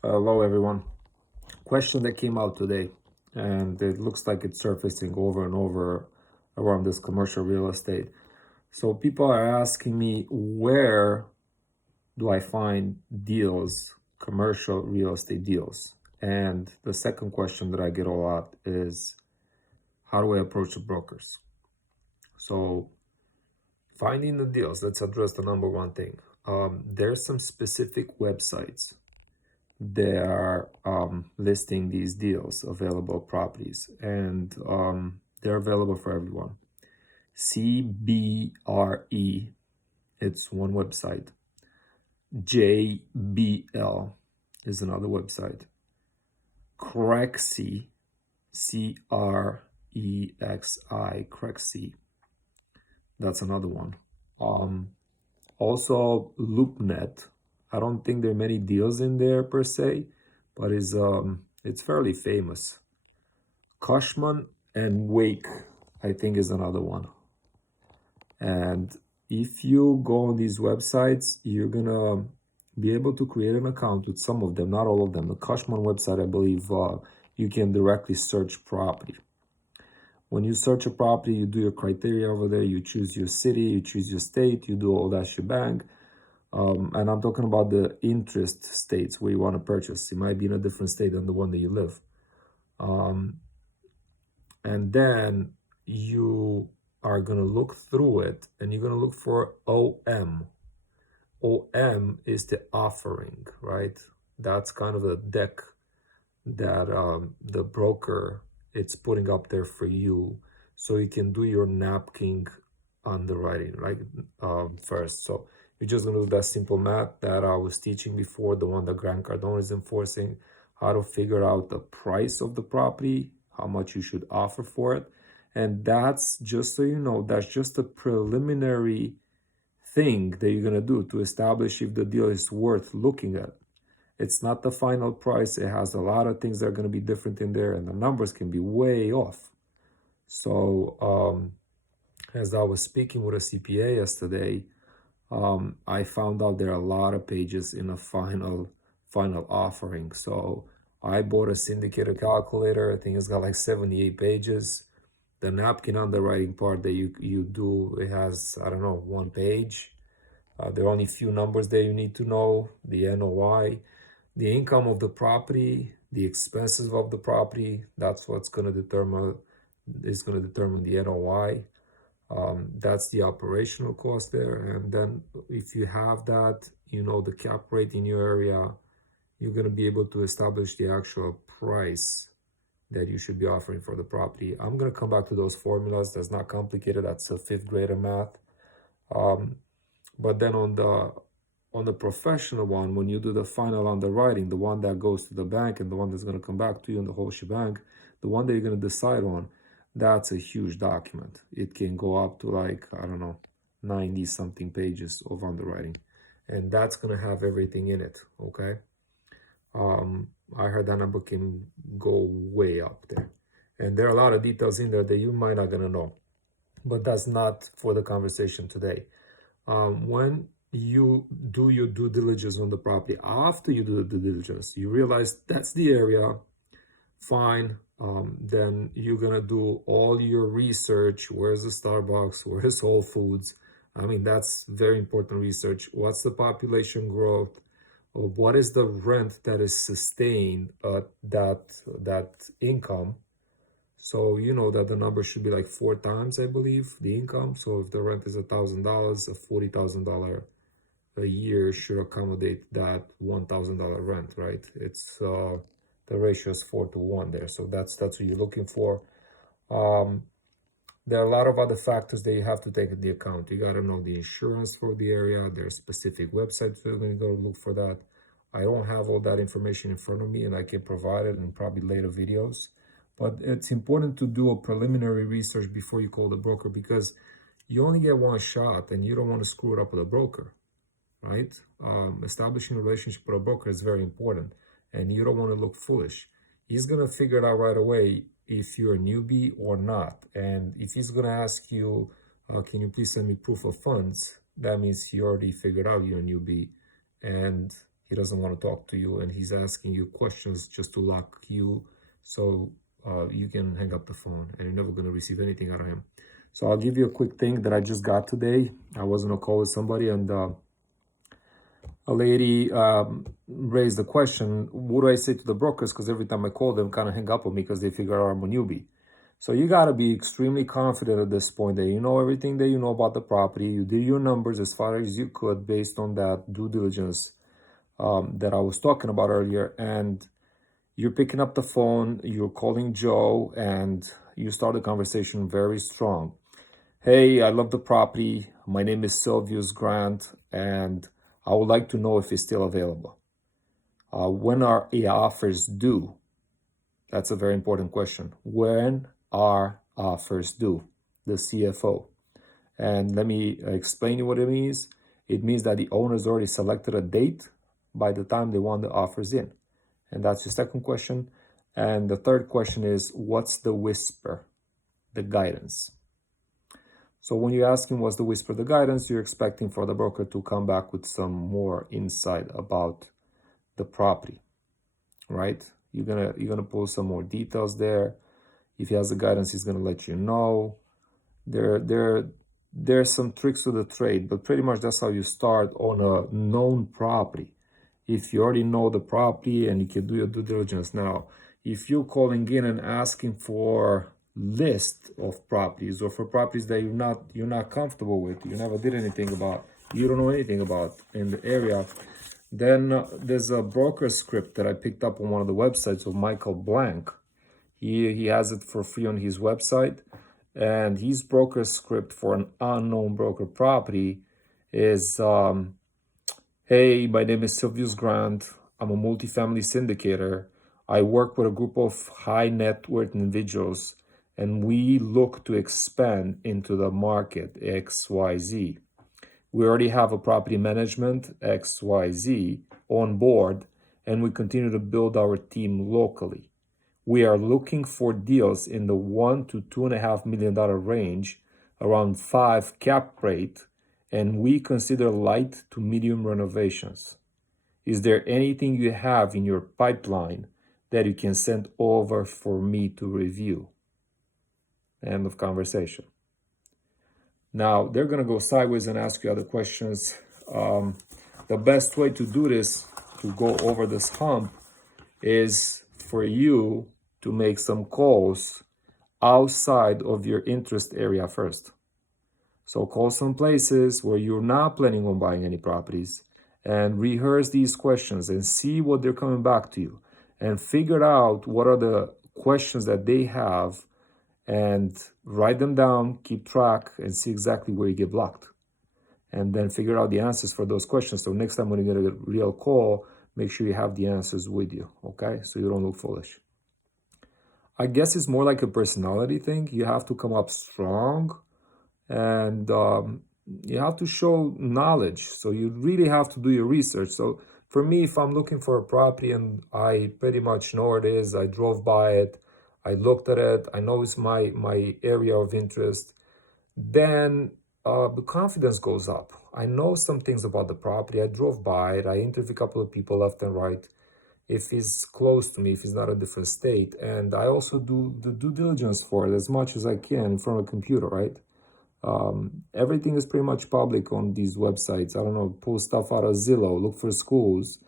Hello, everyone. Question that came out today, and it looks like it's surfacing over and over around this commercial real estate. So people are asking me, where do I find deals, commercial real estate deals? And the second question that I get a lot is, how do I approach the brokers? So finding the deals, let's address the number one thing. There's some specific websites. They are listing these deals, available properties, and they're available for everyone. CBRE, it's one website. JBL is another website. Crexi, CREXI, Crexi, that's another one. Also, LoopNet. I don't think there are many deals in there per se, but it's fairly famous. Cushman and Wake, I think, is another one. And if you go on these websites, you're gonna be able to create an account with some of them, not all of them. The Cushman website, I believe, you can directly search property. When you search a property, you do your criteria over there, you choose your city, you choose your state, you do all that shebang. And I'm talking about the interest states where you want to purchase. It might be in a different state than the one that you live. And then you are going to look through it, and you're going to look for OM. OM is the offering, right? That's kind of the deck that the broker it's putting up there for you, so you can do your napkin underwriting, right? First. So you're just going to do that simple math that I was teaching before, the one that Grant Cardone is enforcing, how to figure out the price of the property, how much you should offer for it. And that's, just so you know, that's just a preliminary thing that you're going to do to establish if the deal is worth looking at. It's not the final price. It has a lot of things that are going to be different in there, and the numbers can be way off. So as I was speaking with a CPA yesterday, I found out there are a lot of pages in a final offering. So I bought a syndicated calculator. I think it's got like 78 pages. The napkin underwriting part that you do, it has, I don't know, one page. There are only a few numbers that you need to know: the NOI, the income of the property, the expenses of the property. That's what's going to determine the NOI. That's the operational cost there. And then if you have that, you know, the cap rate in your area, you're going to be able to establish the actual price that you should be offering for the property. I'm going to come back to those formulas. That's not complicated. That's a 5th grader math. But then on the professional one, when you do the final underwriting, the one that goes to the bank and the one that's going to come back to you and the whole shebang, the one that you're going to decide on, that's a huge document. It can go up to like, I don't know, 90 something pages of underwriting. And that's going to have everything in it, okay? I heard that number can go way up there. And there are a lot of details in there that you might not going to know. But that's not for the conversation today. When you do your due diligence on the property, after you do the due diligence, you realize that's the area, fine. Then you're gonna do all your research. Where's the Starbucks? Where's Whole Foods? I mean, that's very important research. What's the population growth? What is the rent that is sustained that income? So you know that the number should be like 4 times, I believe, the income. So if the rent is $1,000, a $40,000 a year should accommodate that $1,000 rent, right? It's the ratio is 4 to 1 there. So that's what you're looking for. There are a lot of other factors that you have to take into account. You got to know the insurance for the area. There's specific websites that are going to go look for that. I don't have all that information in front of me, and I can provide it in probably later videos. But it's important to do a preliminary research before you call the broker, because you only get one shot and you don't want to screw it up with a broker, right? Establishing a relationship with a broker is very important, and you don't want to look foolish. He's going to figure it out right away if you're a newbie or not. And if he's going to ask you, can you please send me proof of funds? That means he already figured out you're a newbie, and He doesn't want to talk to you, and he's asking you questions just to lock you, so you can hang up the phone, and you're never going to receive anything out of him. So I'll give you a quick thing that I just got today. I was on a call with somebody, and a lady raised the question, what do I say to the brokers? Because every time I call them, kind of hang up on me because they figure out I'm a newbie. So you got to be extremely confident at this point that you know everything that you know about the property. You did your numbers as far as you could based on that due diligence that I was talking about earlier. And you're picking up the phone, you're calling Joe, and you start the conversation very strong. Hey, I love the property. My name is Silvius Grant, and I would like to know if it's still available. When are offers due? That's a very important question. When are offers due? The CFO. And let me explain you what it means. It means that the owner's already selected a date by the time they want the offers in. And that's your second question. And the third question is, what's the whisper, the guidance? So when you're asking what's the whisper, the guidance, you're expecting for the broker to come back with some more insight about the property, right? You're gonna pull some more details there. If he has the guidance, he's gonna let you know. There's some tricks to the trade, but pretty much that's how you start on a known property. If you already know the property and you can do your due diligence. Now, if you're calling in and asking for list of properties or for properties that you're not comfortable with, you never did anything about, you don't know anything about in the area, then there's a broker script that I picked up on one of the websites of Michael Blank. He has it for free on his website, and his broker script for an unknown broker property is hey, my name is Silvius Grant. I'm a multifamily syndicator. I work with a group of high net worth individuals, and we look to expand into the market XYZ. We already have a property management XYZ on board, and we continue to build our team locally. We are looking for deals in the $1 to $2.5 million range, around 5 cap rate, and we consider light to medium renovations. Is there anything you have in your pipeline that you can send over for me to review? End of conversation. Now, they're going to go sideways and ask you other questions. The best way to do this, to go over this hump, is for you to make some calls outside of your interest area first. So call some places where you're not planning on buying any properties and rehearse these questions and see what they're coming back to you and figure out what are the questions that they have and write them down, keep track, and see exactly where you get blocked. And then figure out the answers for those questions. So next time when you get a real call, make sure you have the answers with you, okay? So you don't look foolish. I guess it's more like a personality thing. You have to come up strong, and you have to show knowledge. So you really have to do your research. So for me, if I'm looking for a property and I pretty much know where it is, I drove by it, I looked at it, I know it's my area of interest, then the confidence goes up. I know some things about the property. I drove by it. I interviewed a couple of people left and right. If it's close to me, if it's not a different state. And I also do the due diligence for it as much as I can in front of a computer, right? Everything is pretty much public on these websites. I don't know, pull stuff out of Zillow, look for schools,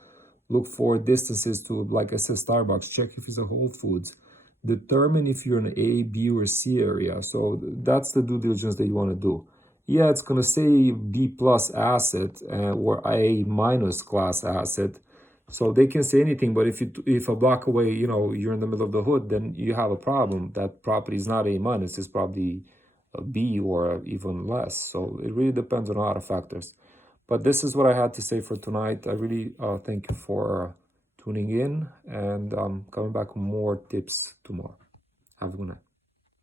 look for distances to, like I said, Starbucks, check if it's a Whole Foods. Determine if you're in A, B, or C area. So that's the due diligence that you want to do. Yeah, it's going to say B plus asset or A minus class asset. So they can say anything, but if a block away, you're in the middle of the hood, then you have a problem. That property is not A minus, it's probably a B or even less. So it really depends on a lot of factors. But this is what I had to say for tonight. I really thank you for tuning in, and coming back with more tips tomorrow. Have a good night.